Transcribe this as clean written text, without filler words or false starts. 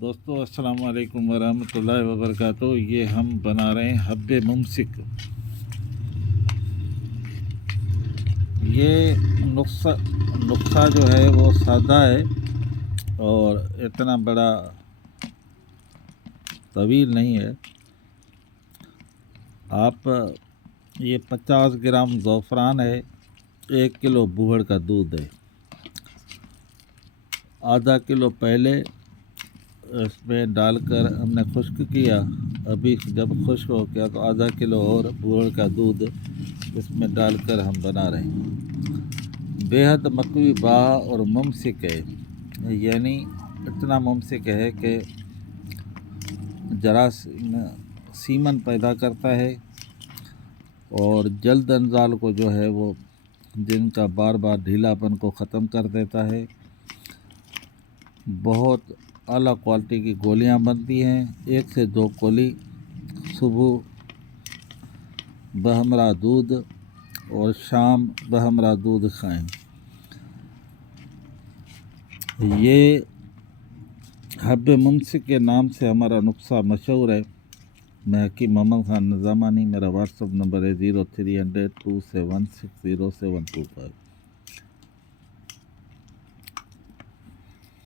دوستو السلام علیکم ورحمۃ اللہ وبرکاتہ۔ یہ ہم بنا رہے ہیں حب ممسک۔ یہ نسخہ جو ہے وہ سادہ ہے اور اتنا بڑا طویل نہیں ہے۔ آپ یہ 50 گرام زعفران ہے، 1 کلو بوہڑ کا دودھ ہے، آدھا کلو پہلے اس میں ڈال کر ہم نے خشک کیا۔ ابھی جب خشک ہو گیا تو آدھا کلو اور بوہڑ کا دودھ اس میں ڈال کر ہم بنا رہے ہیں۔ بےحد مقوی باہ اور ممسک ہے، یعنی اتنا ممسک ہے کہ سیمن پیدا کرتا ہے اور جلد انزال کو جو ہے وہ جن کا بار بار ڈھیلا پن کو ختم کر دیتا ہے۔ بہت اعلیٰ کوالٹی کی گولیاں بنتی ہیں، 1 سے 2 گولی صبح بہمراہ دودھ اور شام بہمراہ دودھ کھائیں۔ یہ حب ممسک کے نام سے ہمارا نسخہ مشہور ہے۔ میں حکیم محمد خان نظامانی، میرا واٹس اپ نمبر ہے 0300 276 0725۔